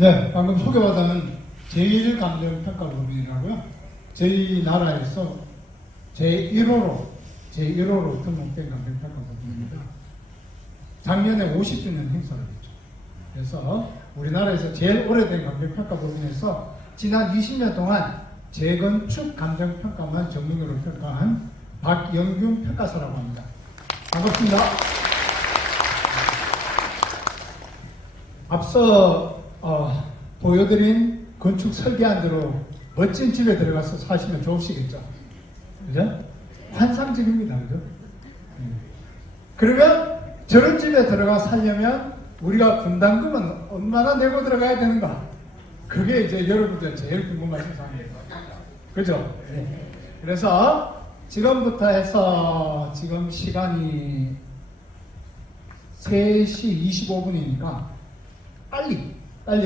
네, 방금 소개받은 제1감정평가법인이라고요. 저희 나라에서 제1호로 등록된 감정평가법인입니다. 작년에 50주년 행사를 했죠. 그래서 우리나라에서 제일 오래된 감정평가법인에서 지난 20년 동안 재건축 감정평가만 전문으로 평가한 박영균 평가사라고 합니다. 반갑습니다. 앞서 보여드린 건축 설계안대로 멋진 집에 들어가서 사시면 좋으시겠죠. 그죠? 환상적입니다. 그죠? 그러면 저런 집에 들어가 살려면 우리가 분담금은 얼마나 내고 들어가야 되는가? 그게 이제 여러분들 제일 궁금하신 사항입니다. 그죠? 네. 그래서 지금부터 해서 지금 시간이 3시 25분이니까 빨리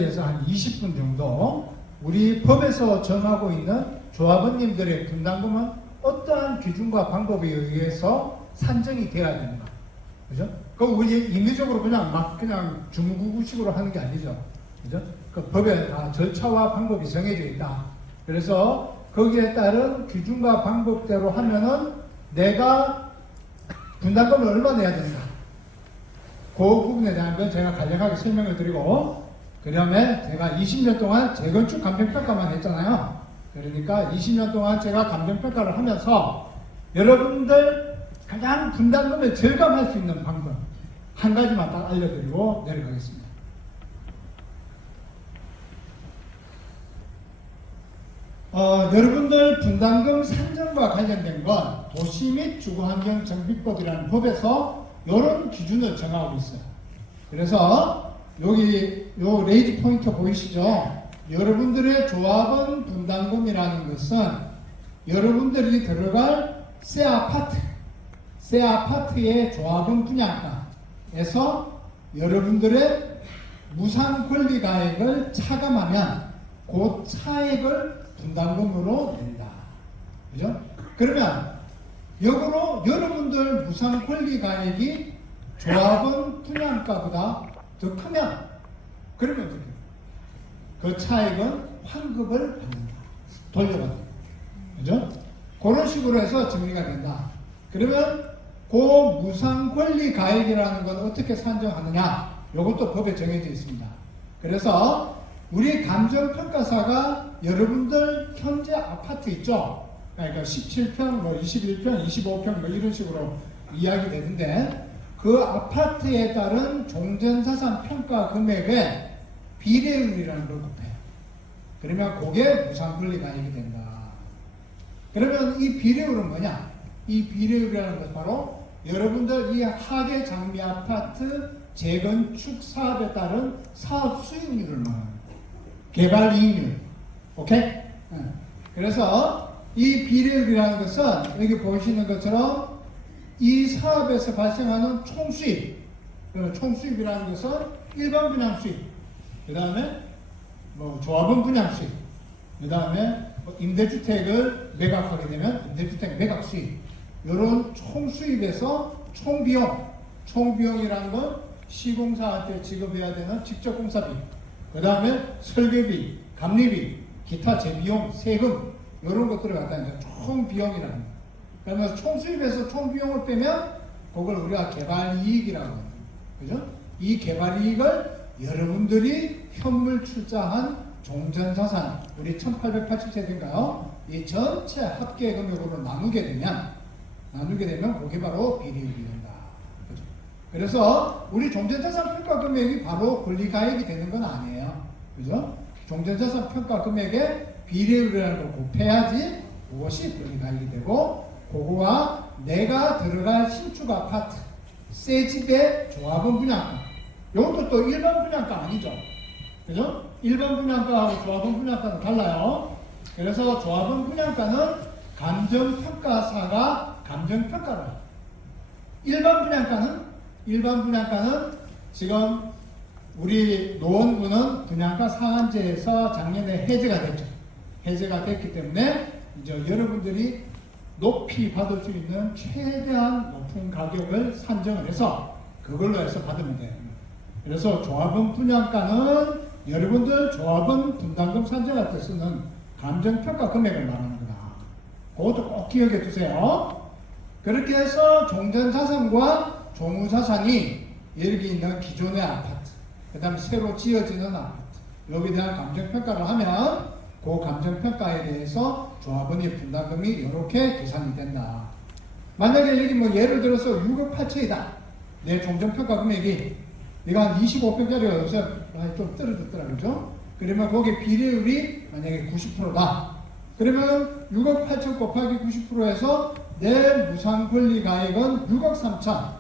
해서 한 20분 정도 우리 법에서 정하고 있는 조합원님들의 분담금은 어떠한 기준과 방법에 의해서 산정이 되어야 되는가? 그죠? 그 우리 임의적으로 그냥 중구구식으로 하는 게 아니죠. 그죠? 그 법에 다 절차와 방법이 정해져 있다. 그래서 거기에 따른 기준과 방법대로 하면은 내가 분담금을 얼마 내야 되는가? 그 부분에 대한 건 제가 간략하게 설명을 드리고, 그 다음에 제가 20년 동안 재건축 감정평가만 했잖아요. 그러니까 20년 동안 제가 감정평가를 하면서 여러분들 가장 분담금을 절감할 수 있는 방법 한 가지만 딱 알려드리고 내려가겠습니다. 여러분들 분담금 산정과 관련된 건 도시 및 주거환경정비법이라는 법에서 이런 기준을 정하고 있어요. 그래서 여기 요 레이즈 포인트 보이시죠? 여러분들의 조합원 분담금이라는 것은 여러분들이 들어갈 새 아파트의 조합원 분양가에서 여러분들의 무상 권리가액을 차감하면 그 차액을 분담금으로 낸다. 그죠? 그러면 역으로 여러분들 무상 권리가액이 조합원 분양가보다 더 크면 그러면 어떻게 해요? 그 차액은 환급을 받는다. 돌려받는다. 그죠? 그런 식으로 해서 정리가 된다. 그러면 그 무상 권리가액이라는 건 어떻게 산정하느냐? 이것도 법에 정해져 있습니다. 그래서 우리 감정평가사가 여러분들 현재 아파트 있죠? 그러니까 17평, 21평, 25평 이런 식으로 이야기 되는데 그 아파트에 따른 종전자산 평가 금액의 비례율이라는 걸 곱해요. 그러면 그게 무상권리가액이 된다. 그러면 이 비례율은 뭐냐? 이 비례율이라는 것은 바로 여러분들 이 하계 장미 아파트 재건축 사업에 따른 사업 수익률을 말하는 거예요. 개발 이익률. 오케이? 그래서 이 비례율이라는 것은 여기 보시는 것처럼 이 사업에서 발생하는 총수입, 총수입이라는 것은 일반 분양 수입, 그 다음에 조합원 분양 수입, 그 다음에 임대주택을 매각하게 되면 임대주택 매각 수입, 이런 총수입에서 총비용이라는 건 시공사한테 지급해야 되는 직접 공사비, 그 다음에 설계비, 감리비, 기타 재비용, 세금 이런 것들을 갖다 이제 총비용이라는 거예요. 그러면 총수입에서 총비용을 빼면 그걸 우리가 개발이익이라고 합니다. 그죠? 이 개발이익을 여러분들이 현물 출자한 종전자산, 우리 1880세대인가요? 이 전체 합계 금액으로 나누게 되면 그게 바로 비례율이 된다. 그죠? 그래서 우리 종전자산 평가 금액이 바로 권리가액이 되는 건 아니에요. 그죠? 종전자산 평가 금액에 비례율이라는 걸 곱해야지 그것이 권리가액이 되고, 그거와 내가 들어갈 신축 아파트, 새 집의 조합원 분양가, 이것도 또 일반 분양가 아니죠. 그죠? 일반 분양가하고 조합원 분양가는 달라요. 그래서 조합원 분양가는 감정평가사가 감정평가를 해요. 일반 분양가는 지금 우리 노원구는 분양가 상한제에서 작년에 해제가 됐죠. 해제가 됐기 때문에 이제 여러분들이 높이 받을 수 있는 최대한 높은 가격을 산정을 해서 그걸로 해서 받으면 돼요. 그래서 조합원 분양가는 여러분들 조합원 분담금 산정할 때 쓰는 감정평가 금액을 말하는 거다. 그것도 꼭 기억해 두세요. 그렇게 해서 종전자산과 종후자산이 여기 있는 기존의 아파트, 그 다음에 새로 지어지는 아파트, 여기에 대한 감정평가를 하면 그 감정평가에 대해서 조합원의 분담금이 이렇게 계산이 된다. 만약에 여기 뭐 예를 들어서 6억 8천이다. 내 종전평가 금액이 내가 한 25평짜리가 요새 좀 떨어졌더라, 그죠? 그러면 거기에 비례율이 만약에 90%다. 그러면 6억 8천 곱하기 90%에서 내 무상 권리 가액은 6억 3천.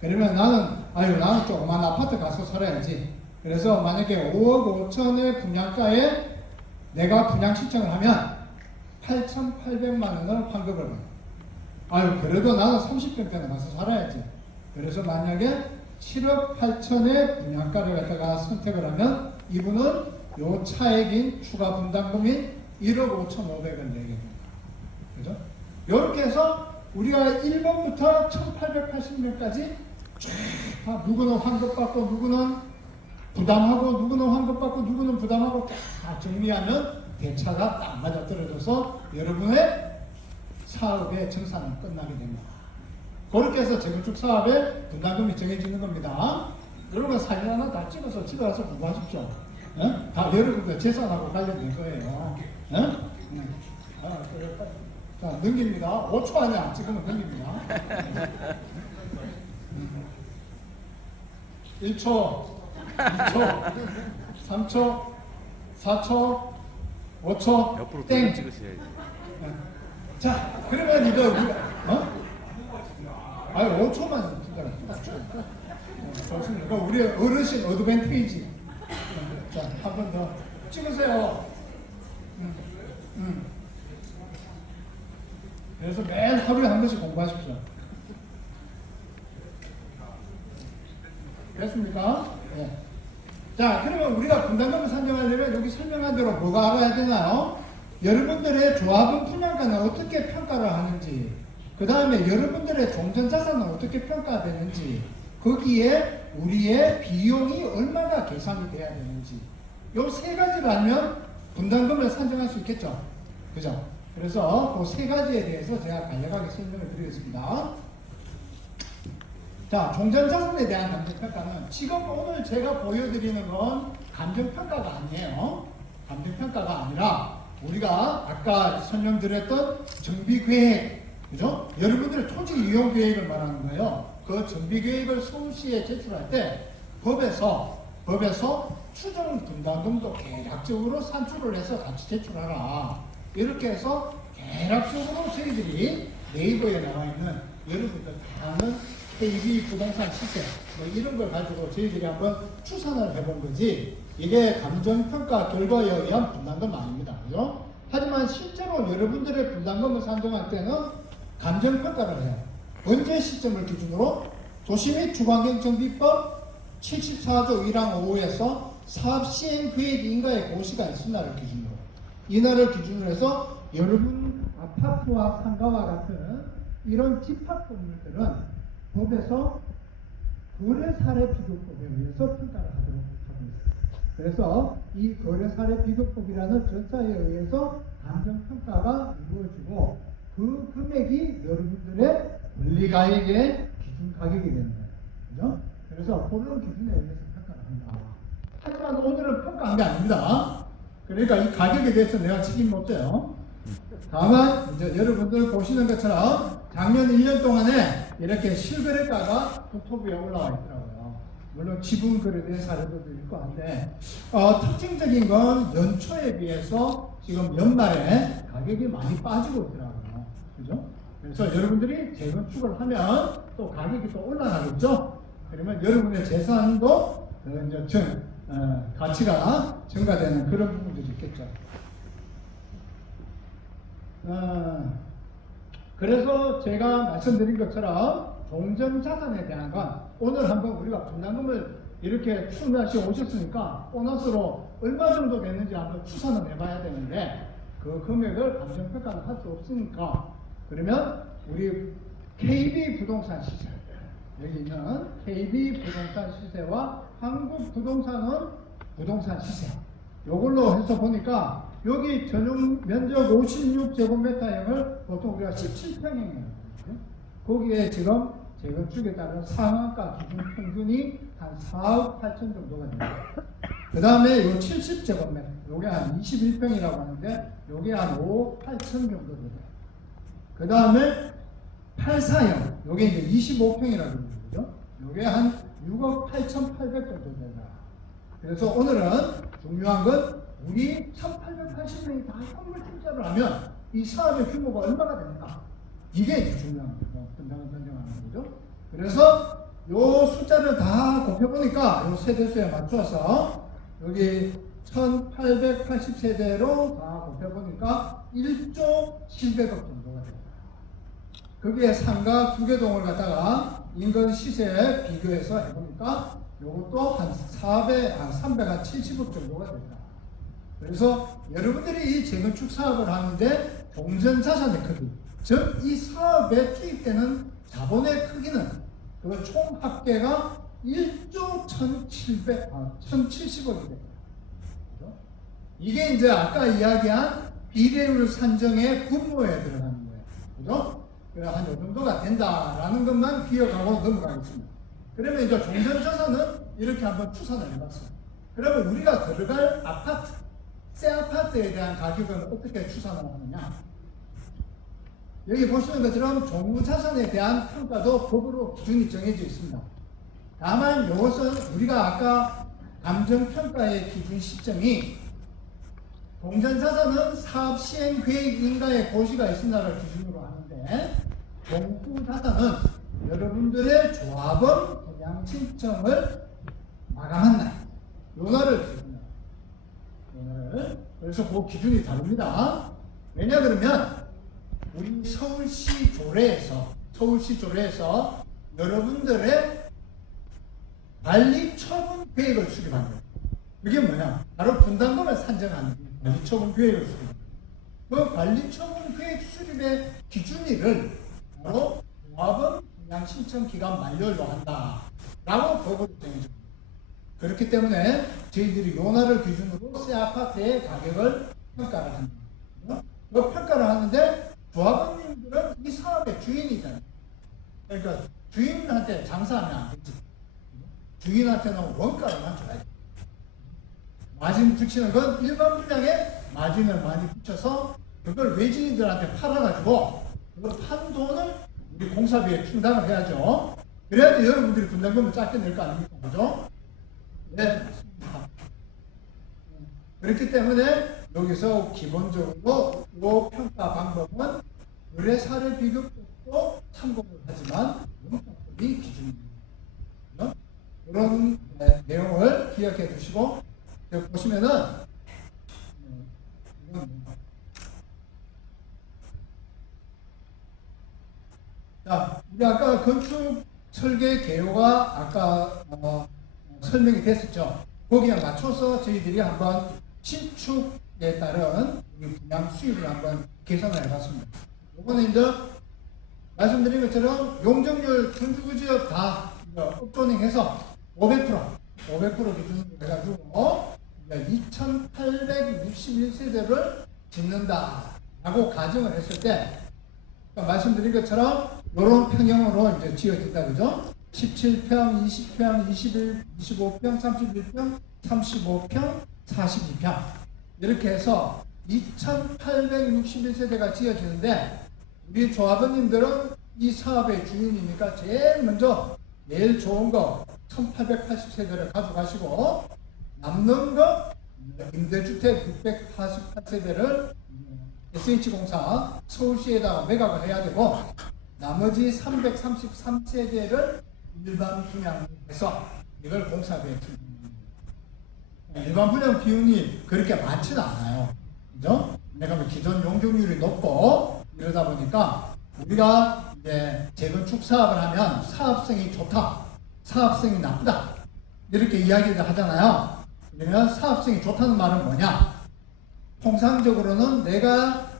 그러면 나는 조그만 아파트 가서 살아야지. 그래서 만약에 5억 5천의 분양가에 내가 분양 신청을 하면 8,800만 원을 환급을 받아. 그래도 나는 30평대나 가서 살아야지. 그래서 만약에 7억 8천의 분양가를 갖다가 선택을 하면 이분은 요 차액인 추가 분담금인 1억 5,500을 내게 됩니다. 그죠? 이렇게 해서 우리가 1번부터 1880년까지 다 누구는 환급받고 누구는 부담하고 누구는 환급받고 누구는 부담하고 다 정리하면 대차가 딱 맞아떨어져서 여러분의 사업의 정산은 끝나게 됩니다. 그렇게 해서 재건축 사업의 분담금이 정해지는 겁니다. 여러분 사진 하나 다 찍어서 집에 가서 공부하십시오. 예? 다 여러분들 재산하고 관련된 거예요. 예? 그래. 자, 넘깁니다. 5초 안에 안 찍으면 넘깁니다. 1초, 2초, 3초, 4초, 5초, 옆으로 땡. 찍으셔야지. 자, 그러면 이거 우리가 5초만 기다려. 좋습니다. 우리 어르신 어드밴테이지. 자, 한 번 더 찍으세요. 그래서 매일 하루에 한 번씩 공부하십시오. 됐습니까? 네. 자, 그러면 우리가 분담금을 산정하려면 여기 설명한 대로 뭐가 알아야 되나요? 여러분들의 조합원 분양가는 어떻게 평가를 하는지, 그 다음에 여러분들의 종전자산은 어떻게 평가되는지, 거기에 우리의 비용이 얼마나 계산이 돼야 되는지, 요 세 가지를 알면 분담금을 산정할 수 있겠죠. 그죠? 그래서 그 세 가지에 대해서 제가 간략하게 설명을 드리겠습니다. 자, 종전자산에 대한 감정평가는 지금 오늘 제가 보여드리는 건 감정평가가 아니에요. 감정평가가 아니라 우리가 아까 설명드렸던 정비계획, 그죠? 여러분들의 토지 이용 계획을 말하는 거예요. 그 정비계획을 서울시에 제출할 때 법에서 추정 분담금도 계략적으로 산출을 해서 같이 제출하라. 이렇게 해서 계략적으로 저희들이 네이버에 나와 있는 여러분들 다 아는 KB 부동산 시세 뭐 이런 걸 가지고 저희들이 한번 추산을 해본 거지, 이게 감정평가 결과에 의한 분담금 아닙니다. 그죠? 하지만 실제로 여러분들의 분담금을 산정할 때는 감정평가를 해요. 언제 시점을 기준으로? 도시 및 주관경정비법 74조 1항 5호에서 사업시행계획 인가의 고시가 있을 날을 기준으로, 이날을 기준으로 해서 여러분 아파트와 상가와 같은 이런 집합 건물들은 법에서 거래사례 비교법에 의해서 평가를 하도록 하고 있습니다. 그래서 이 거래사례 비교법이라는 절차에 의해서 감정평가가 이루어지고 그 금액이 여러분들의 권리가액의 기준 가격이 되는 거예요. 그죠? 그래서 그런 기준에 의해서 평가를 한다. 하지만 오늘은 평가한 게 아닙니다. 그러니까 이 가격에 대해서 내가 책임 못 져요. 다만 이제 여러분들 보시는 것처럼 작년 1년 동안에 이렇게 실거래가가 국토부에 올라와 있더라고요. 물론 지분 거래된 사례들도 있고 한데 특징적인 건 연초에 비해서 지금 연말에 가격이 많이 빠지고 있더라고요. 그죠? 그래서 여러분들이 재건축을 하면 또 가격이 또 올라가겠죠? 그러면 여러분의 재산도 이제 가치가 증가되는 그런 부분들이 있겠죠. 그래서 제가 말씀드린 것처럼 종전자산에 대한 건 오늘 한번 우리가 분담금을 이렇게 추천하시 오셨으니까 보너스로 얼마 정도 됐는지 한번 추산을 해봐야 되는데 그 금액을 감정평가를 할 수 없으니까, 그러면 우리 KB 부동산 시세, 여기 있는 KB 부동산 시세와 한국 부동산은 부동산 시세. 요걸로 해서 보니까 여기 전용 면적 56제곱미터형을 보통 우리가 17평형이에요. 거기에 지금 재건축에 따른 상한가 기준 평균이 한 4억 8천 정도가 됩니다. 그 다음에 요 70제곱미터, 요게 한 21평이라고 하는데 요게 한 5억 8천 정도 돼요. 그 다음에 84형, 요게 이제 25평이라고 그러죠. 요게 한 6억 8,800 정도 된다. 그래서 오늘은 중요한 건 우리 1880명이 다 현물 투자를 하면 이 사업의 규모가 얼마나 됩니까? 이게 이제 중요한 거죠. 분당을 변경하는 거죠. 그래서 요 숫자를 다 곱해보니까 요 세대수에 맞춰서 여기 1880세대로 다 곱해보니까 1조 700억 정도가 됩니다. 거기에 상가 두개동을 갖다가 인근 시세에 비교해서 해보니까 요것도 한 370억 정도가 됩니다. 그래서 여러분들이 이 재건축 사업을 하는데 종전자산의 크기, 즉 이 사업에 투입되는 자본의 크기는 그 총 합계가 1조 1070억이 됩니다. 이게 이제 아까 이야기한 비례율 산정의 분모에 들어가는 거예요. 그죠? 한 요 정도가 된다라는 것만 기억하고 넘어가겠습니다. 그러면 이제 종전자산은 이렇게 한번 추산을 해봤어요. 그러면 우리가 들어갈 아파트, 새 아파트에 대한 가격은 어떻게 추산을 하느냐? 여기 보시는 것처럼 종부자산에 대한 평가도 법으로 기준이 정해져 있습니다. 다만 이것은 우리가 아까 감정평가의 기준 시점이 종전자산은 사업 시행 계획 인가의 고시가 있으나를 기준으로 하는데 종부자산은 여러분들의 조합원 분양 신청을 마감한 날, 요 날을 기준으로 합니다. 그래서 그 기준이 다릅니다. 왜냐 그러면 우리 서울시 조례에서 여러분들의 관리 처분 계획을 수립합니다. 그게 뭐냐? 바로 분담금을 산정하는 관리 처분 계획을 수립합니다. 그 관리 처분 계획 수립의 기준일을 바로 조합원 분양 신청 기간 만료로 한다라고 법으로 정해집니다. 그렇기 때문에 저희들이 요 날을 기준으로 새 아파트의 가격을 평가를 합니다. 그 평가를 하는데 조합원님들은 이 사업의 주인이잖아요. 그러니까 주인한테 장사하면 안 되지. 주인한테는 원가를만 줘야 돼. 마진 붙이는 건 일반 분양에 마진을 많이 붙여서 그걸 외지인들한테 팔아가지고 그걸 판 돈을 우리 공사비에 충당을 해야죠. 그래야지 여러분들이 분담금을 작게 낼 거 아닙니까? 그죠? 네, 맞습니다. 그렇기 때문에 여기서 기본적으로 이 평가 방법은 의뢰사례 비교법도 참고를 하지만 문법이 기준입니다. 이런 내용을 기억해 두시고 여기 보시면은 자, 우리 아까 건축 설계 개요가 아까 설명이 됐었죠. 거기에 맞춰서 저희들이 한번 신축에 따른 분양 수입을 한번 계산을 해봤습니다. 이번에 이제 말씀드린 것처럼 용적률 전주구지역 다 업조닝해서 500% 기준으로 해가지고 2,861세대를 짓는다라고 가정을 했을 때 말씀드린 것처럼 이런 평형으로 이제 지어진다 그죠? 17평, 20평, 21, 25평, 31평, 35평, 42평 이렇게 해서 2,861세대가 지어지는데 우리 조합원님들은 이 사업의 주인이니까 제일 먼저 제일 좋은 거 1,880세대를 가져가시고 남는 거 임대주택 648세대를 SH공사 서울시에다가 매각을 해야 되고 나머지 333세대를 일반 분양해서 이걸 공사비에 투입합니다. 일반 분양 비용이 그렇게 많지는 않아요. 그죠? 왜냐하면 기존 용적률이 높고 이러다 보니까 우리가 이제 재건축 사업을 하면 사업성이 좋다, 사업성이 나쁘다 이렇게 이야기를 하잖아요. 그러면 사업성이 좋다는 말은 뭐냐? 통상적으로는 내가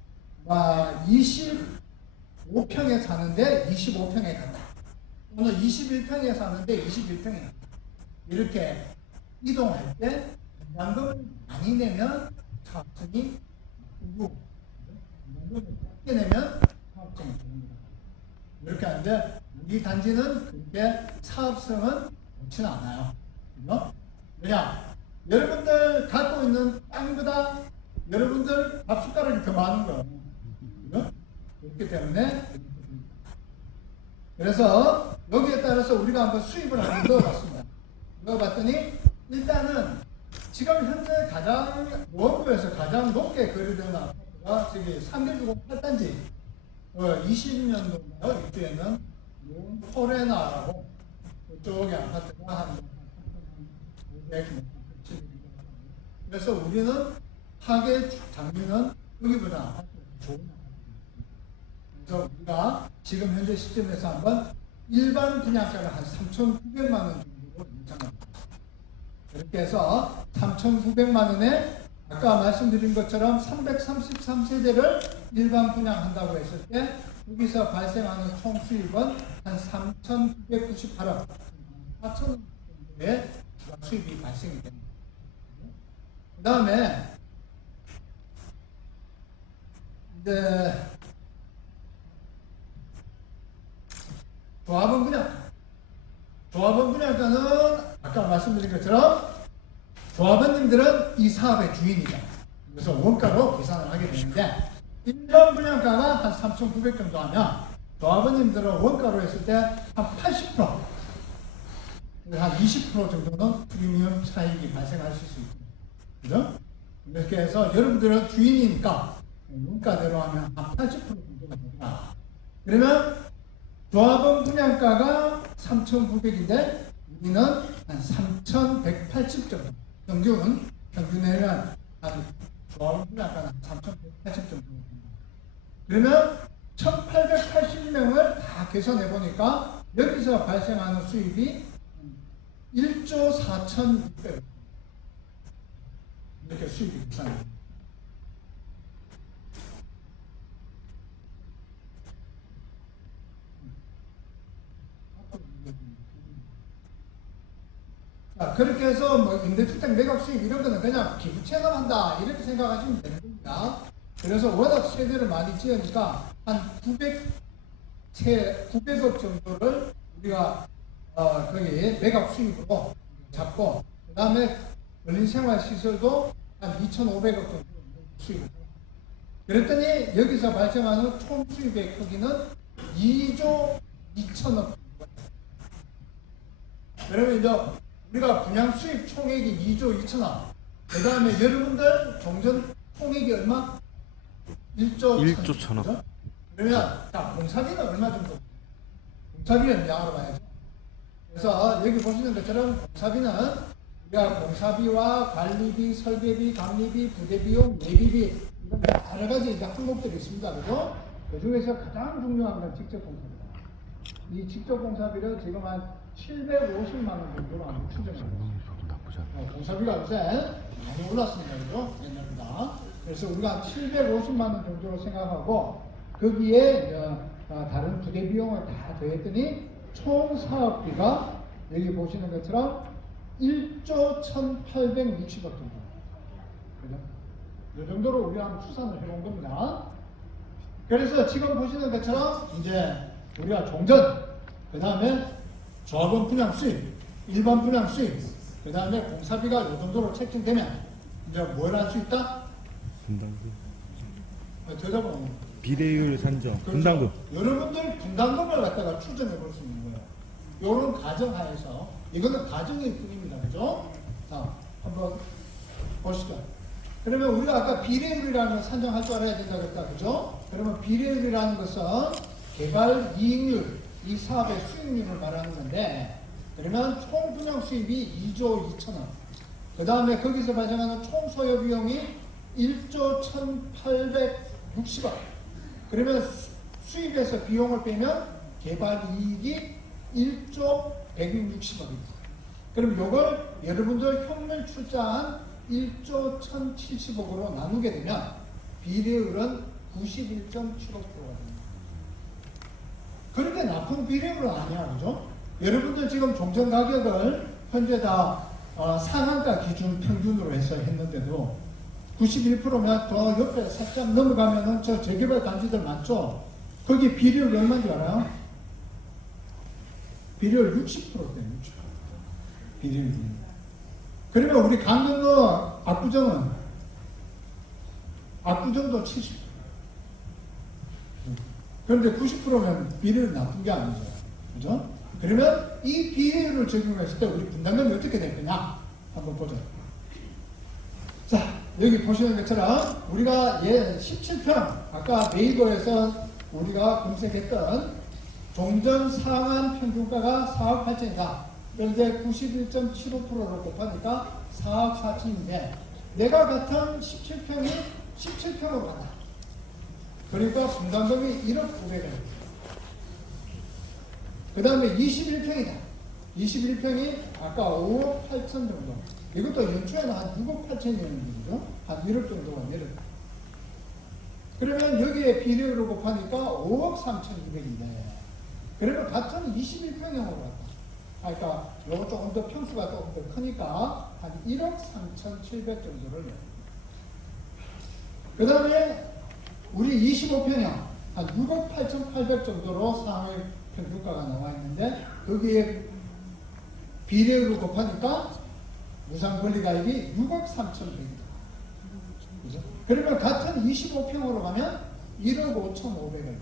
25평에 사는데 25평에 간다. 오늘 21평에 사는데 21평에 간다. 이렇게 이동할 때 분담금을 많이 내면 사업성이 나쁘고 분담금을 적게 내면 사업성이 좋습니다. 이렇게 하는데 우리 단지는 그렇게 사업성은 좋지는 않아요. 그죠? 왜냐? 여러분들 갖고 있는 땅보다 여러분들 밥숟가락이 더 많은 거예요. 그죠? 그렇기 때문에 그래서 여기에 따라서 우리가 한번 수입을 한번 넣어봤습니다. 넣어봤더니 일단은 지금 현재 가장 원구에서 가장 높게 거래되는 아파트가 저기 3대주공 8단지 20년도인가요? 이때에는 포레나라고 그쪽에 아파트가 한 500, 그래서 우리는 하계 장비는 여기보다 아파트가 좋은 아파트입니다. 그래서 우리가 지금 현재 시점에서 한번 일반 분양가를 한 3,900만 원 정도로 예상합니다. 그렇게 해서 3,900만 원에 아까 말씀드린 것처럼 333세대를 일반 분양한다고 했을 때 여기서 발생하는 총 수입은 한 3,998원, 4,000원 정도의 수입이 발생이 됩니다. 그 다음에 이제 조합원 분양가는 아까 말씀드린 것처럼 조합원님들은 이 사업의 주인이다. 그래서 원가로 계산을 하게 되는데 일반 분양가가 한 3,900 정도 하면 조합원님들은 원가로 했을 때 한 80%, 한 20% 정도는 프리미엄 차익이 발생하실 수 있습니다. 그죠? 이렇게 해서 여러분들은 주인이니까 원가대로 하면 한 80% 정도가 됩니다. 그러면 조합원 분양가가 3,900인데 우리는 한 3,180 정도. 평균에는 한 조합원 분양가는 3,180 정도 됩니다. 그러면 1,880명을 다 계산해 보니까 여기서 발생하는 수입이 1조 4,600억 이렇게 수입이 계산됩니다. 자, 그렇게 해서 뭐 임대주택 매각 수입 이런 거는 그냥 기부 체감한다 이렇게 생각하시면 되는 겁니다. 그래서 워낙 세대를 많이 지으니까 한 900억 정도를 우리가 거기 매각 수입으로 잡고 그 다음에 근린생활시설도 한 2,500억 정도 수입을 그랬더니 여기서 발생하는 총 수입의 크기는 2조 2천억. 그러면 이제 우리가 분양 수입 총액이 2조 2천억. 그 다음에 여러분들 종전 총액이 얼마? 1조 천억. 그러면 자, 공사비는 얼마 정도? 공사비는 양으로 봐야죠. 그래서 여기 보시는 것처럼 공사비는 우리가 공사비와 관리비, 설계비, 감리비, 부대비용, 예비비 이런 여러 가지 이제 항목들이 있습니다. 그죠? 그 중에서 가장 중요한 건 직접 공사비입니다. 이 직접 공사비를 지금 한 750만 원 정도로 한번 추정합니다. 공사비가 요새 많이 올랐습니다. 그죠? 옛날보다. 그래서 우리가 한 750만 원 정도로 생각하고 거기에 다른 부대 비용을 다 더했더니 총 사업비가 여기 보시는 것처럼 1조 1,860억 정도. 그죠? 이 정도로 우리가 한번 추산을 해본 겁니다. 그래서 지금 보시는 것처럼 이제 우리가 종전, 그 다음에 조합원 분양 수입, 일반 분양 수입, 그 다음에 공사비가 이 정도로 책정되면 이제 뭘 할 수 있다? 분담금. 대답은 비례율 산정. 그렇죠. 분담금. 여러분들 분담금을 갖다가 추정해 볼 수 있는 거예요. 이런 가정하에서 이거는 가정일 뿐입니다. 그죠? 자, 한번 보시죠. 그러면 우리가 아까 비례율이라는 걸 산정할 줄 알아야 된다고 했다. 그죠? 그러면 비례율이라는 것은 개발 이익률, 이 사업의 수익률을 말하는 건데, 그러면 총 분양 수입이 2조 2천억. 그 다음에 거기서 발생하는 총 소요 비용이 1조 1,860억. 그러면 수입에서 비용을 빼면 개발 이익이 1조 160억입니다. 그럼 이걸 여러분들 현물 출자한 1조 1,070억으로 나누게 되면 비례율은 91.75%가 됩니다. 그렇게 나쁜 비례율은 아니야, 그죠? 여러분들 지금 종전 가격을 현재 다 상한가 기준 평균으로 해서 했는데도 91%면 더 옆에 살짝 넘어가면은 저 재개발 단지들 많죠? 거기 비율 얼마인지 알아요? 비율 60%대요. 60%. 비율이. 그러면 우리 강릉의 압구정도 70%. 그런데 90%면 비율이 나쁜 게 아니죠. 그죠? 그러면 이 비율을 적용했을 때 우리 분담금이 어떻게 될 거냐? 한번 보자. 자, 여기 보시는 것처럼 우리가 17평, 아까 네이버에서 우리가 검색했던 종전 상한 평균가가 4억 8천이다. 그런데 91.75%로 곱하니까 4억 4천인데 내가 같은 17평이 17평으로 간다. 그러니까 분담금이 1억 900원. 그 다음에 21평이다. 21평이 아까 5억 8천 정도. 이것도 연초에는 한 6억 8천이었는데, 그죠? 한 1억 정도가 내려. 그러면 여기에 비례로 곱하니까 5억 3,200인데, 그러면 같은 21평형으로 갔다. 그러니까 요거 조금 더 평수가 조금 더 크니까 한 1억 3,700 정도를 내요. 그 다음에 우리 25평형 한 6억 8,800 정도로 상위 평균가가 나와 있는데 거기에 비례로 곱하니까 무상권리가액이 6억 3,100이다. 그죠? 그러면 같은 25평으로 가면 1억 5,500원.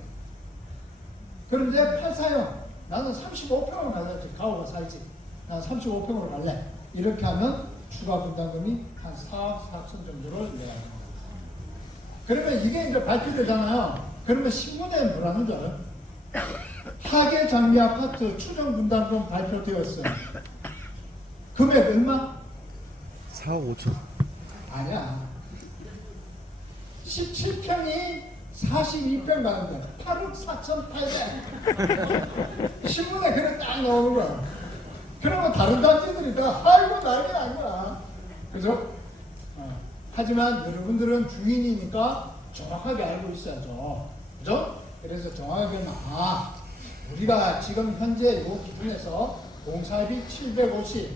그런데 84형 나는 35평으로 갈래. 가오가 살지. 난 35평으로 갈래. 이렇게 하면 추가 분담금이 한 4억 4천 정도를 내야 합니다. 그러면 이게 이제 발표되잖아요. 그러면 신문에 뭐라는 줄 알아요? 하계 장미 아파트 추정 분담금 발표되었어요. 금액 얼마? 4억 5천. 아니야. 17평이 42평 가는데 8억 4,800. 신문에 그래 딱 나오는 거야. 그러면 다른 단지들이니까 아이고 난리 아니야. 그죠? 하지만 여러분들은 주인이니까 정확하게 알고 있어야죠. 그죠? 그래서 정확하게 우리가 지금 현재 이 기준에서 공사비 750,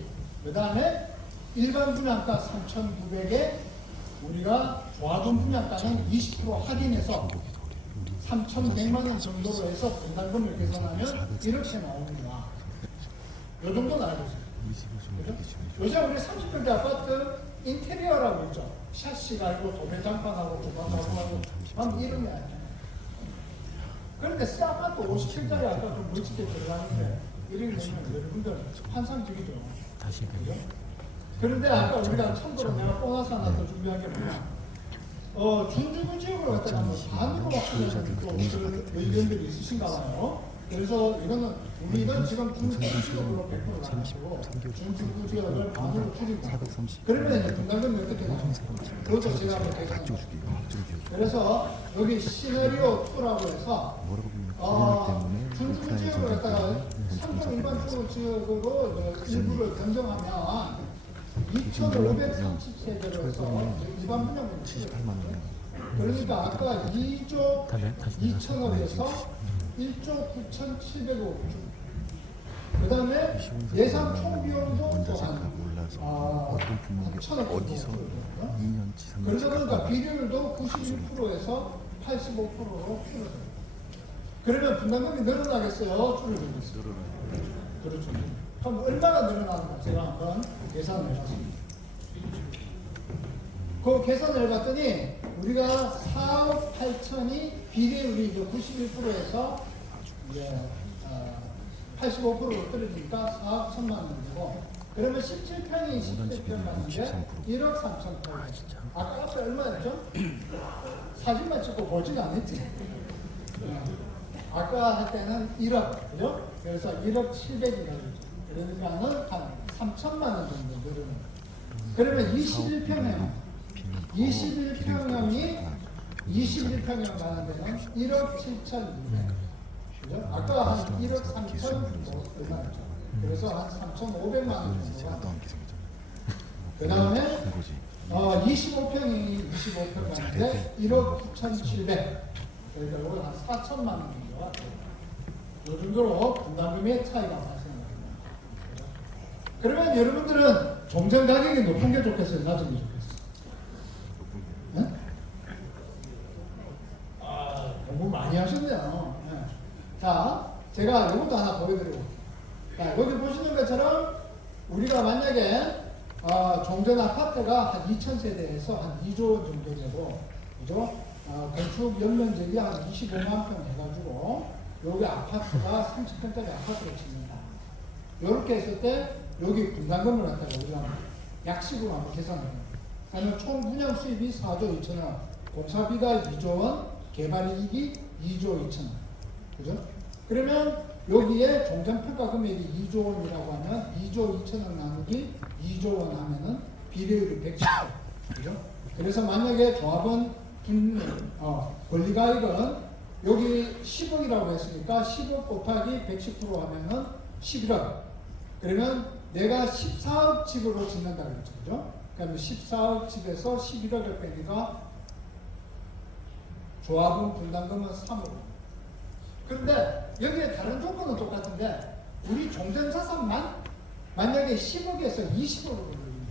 그 다음에 일반 분양가 3,900에 우리가 조합원 분양가는 20% 할인해서 3,100만 원 정도로 해서 분담금을 계산하면 이렇게 나옵니다. 요 정도는 알고 있어요. 요새 우리 30평대 아파트 인테리어라고 있죠. 샤시가 있고 도배장판하고 조각하고 막 이런 게 아니에요. 그런데 새 아파트 50평짜리 아까 좀 멋지게 들어가는데 이런 게 되면 여러분들 환상적이죠. 그죠? 그런데 아까 우리가 참고로 내가 보너스 하나 더 준비한 게 뭐냐. 중주구 지역으로 갖다가 반으로 바꾸는 의견들이 있으신가 봐요. 그래서 이거는 우리는 지금 중주구 지역으로 100% 나가고 중주구 지역을 반으로 줄이고 그러면 이제 분담금이 어떻게 나와요? 그것도 제가 한번 계산해요. 그래서 여기 시나리오 2라고 해서 중주구 지역을 갖다가 삼성 일반 지역으로 일부를 변경하면 2,530세대로 해서 일반 분양금 78만 원. 그러니까 아까 2조 2천억에서 1조 9,700억. 그 다음에 예상 총비용도 또한 9천억 어디서 2년치 3년치 그러다 보니까 비율도 91%에서 85%로 줄어들어요. 그러면 분담금이 늘어나겠어요? 줄어들겠어요? 그렇죠. 그럼 얼마나 늘어나는가 제가 한번 계산을 해봤습니다. 그 계산을 해봤더니 우리가 4억 8천이 비례율이 91%에서 이제 85%로 떨어지니까 4억 1천만 원이고 그러면 17평이 17평 갔는데 1억 3,800. 아까 앞에 얼마였죠? 사진만 찍고 보지는 않았지. 아까 할 때는 1억, 그죠? 그래서 1억 700이 나오죠. 그러니까는 한 3천만 원 정도 늘어나요. 그러면 21평형, 21평형 가는 데는 1억 7,200. 그죠? 아까 한 1억 3천 얼마였죠? 그래서 한 3,500만 원 정도가. 그 다음에 25평이 25평 가는데 1억 9,700. 그러니까 이거 한 4천만 원 정도가 돼요. 이 정도로 분담금의 차이가 발생합니다. 그러면 여러분들은 종전 가격이 높은 게 좋겠어요? 낮은 게 좋겠어요? 네? 아, 공부 많이 하셨네요. 네. 자, 제가 이것도 하나 보여드리고. 자, 여기 보시는 것처럼 우리가 만약에 종전 아파트가 한 2,000세대에서 한 2조 원 정도 되고, 그죠? 건축 연면적이 한 25만 평 해가지고, 여기 아파트가 30평짜리 아파트를 짓는다. 이렇게 했을 때, 여기 분담금을 갖다가 우리가 약식으로 한번 계산을 해요. 그러면 총 분양 수입이 4조 2천원, 공사비가 2조 원, 개발이익이 2조 2천원. 그죠? 그러면 여기에 종전평가 금액이 2조 원이라고 하면 2조 2천원 나누기 2조 원 하면은 비례율이 110%. 그죠? 그래서 만약에 조합원 권리가액은 여기 10억이라고 했으니까 10억 곱하기 110% 하면은 11억. 그러면 내가 14억 집으로 짓는다 그랬죠. 그죠? 그러면 14억 집에서 11억을 빼니까 조합원 분담금은 3억. 그런데 여기에 다른 조건은 똑같은데 우리 종전자산만 만약에 10억에서 20억으로 늘리면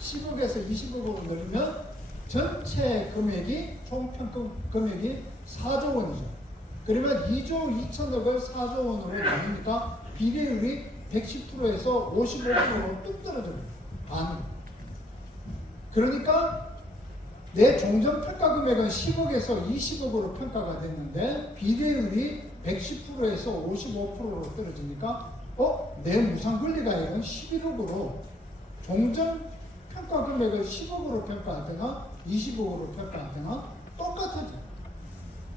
10억에서 20억으로 늘리면 전체 금액이 총평균 금액이 4조 원이죠. 그러면 2조 2천억을 4조 원으로 나누니까 비례율이 110%에서 55%로 뚝 떨어져요. 반. 그러니까 내 종전 평가 금액은 10억에서 20억으로 평가가 됐는데 비례율이 110%에서 55%로 떨어지니까 내 무상 권리가액은 11억으로 종전 평가 금액을 10억으로 평가할 때나 20억으로 평가할 때나 똑같아져.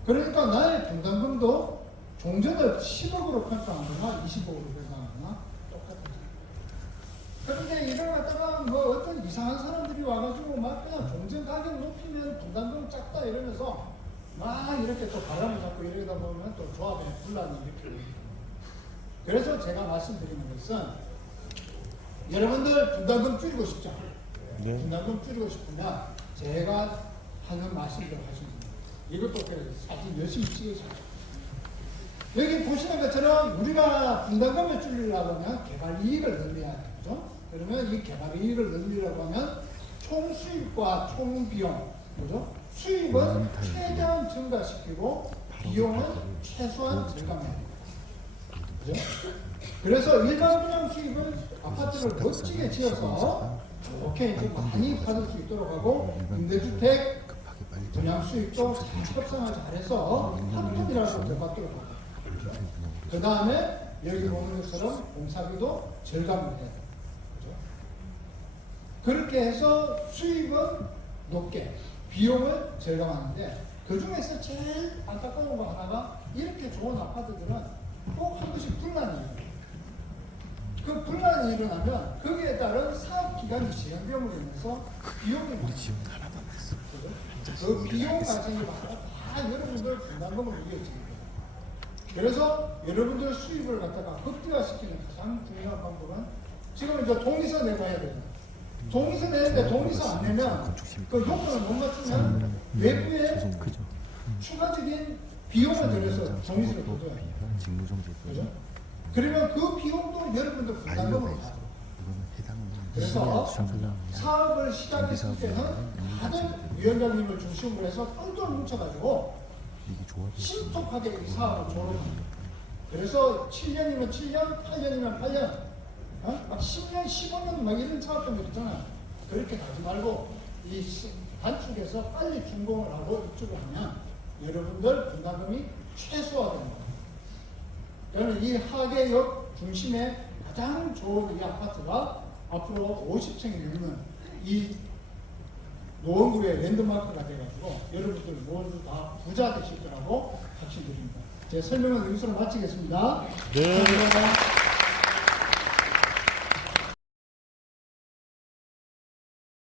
그러니까 나의 분담금도 종전을 10억으로 평가하거나 20억으로 평가하거나 똑같아져. 그런데 이걸 갖다가 뭐 어떤 이상한 사람들이 와가지고 막 그냥 종전 가격 높이면 분담금 작다 이러면서 막 이렇게 또 바람을 잡고 이러다 보면 또 조합에 분란이 이렇게 오게 됩니다. 그래서 제가 말씀드리는 것은 여러분들 분담금 줄이고 싶죠? 네. 분담금 줄이고 싶으면 제가 하는 말씀대로 하시면 됩니다. 이것도 그래 사진 열심히 찍으셔야 돼요. 여기 보시는 것처럼 우리가 분담금을 줄이려고 하면 개발 이익을 늘려야 되죠. 그러면 이 개발 이익을 늘리려고 하면 총 수입과 총 비용, 그죠? 수입은 최대한 증가시키고 비용은 최소한 절감해야 돼요. 그죠? 그래서 일반 분양 수입은 아파트를 멋지게 지어서 좋게 이제 많이 받을 수 있도록 하고 임대주택 분양 수입도 적합성을 잘해서 한 푼이라도 더 받도록 하고 그 다음에 여기 보는 것처럼 공사비도 절감을 해야 돼요. 그죠? 그렇게 해서 수입은 높게 비용을 절감하는데 그 중에서 제일 안타까운 거 하나가 이렇게 좋은 아파트들은 꼭 한 번씩 분란이 일어나요. 그 분란이 일어나면 거기에 따른 사업기간이 지연됨으로 인해서 비용이 많아요. 그 비용 발생이 다 여러분들 분담금을 이어집니다. 그래서 여러분들 수입을 갖다가 극대화시키는 가장 중요한 방법은 지금 이제 동의서 내고 해야 돼요. 동의서 내는데 동의서 안 내면 그 효과를 못 맞추면 외부에 추가적인 비용을 들여서 동의서를 둬줘야 돼요. 그죠? 그러면 그 비용도 여러분들 분담금으로 가죠. 그래서 사업을 시작했을 때는 다들 위원장님을 중심으로 해서 똘똘 뭉쳐가지고 신속하게 이 사업을 졸업합니다. 그래서 7년이면 7년, 8년이면 8년, 막 10년, 15년 막 이런 사업들도 있잖아요. 그렇게 가지 말고 이 단축해서 빨리 준공을 하고 입주를 하면 여러분들 분담금이 최소화됩니다. 저는 이 하계역 중심에 가장 좋은 이 아파트가 앞으로 50층이 넘는 이 노원구의 랜드마크가 돼가지고 여러분들 모두 다 부자 되실 거라고 확신드립니다. 제 설명은 여기서 마치겠습니다. 네. 감사합니다.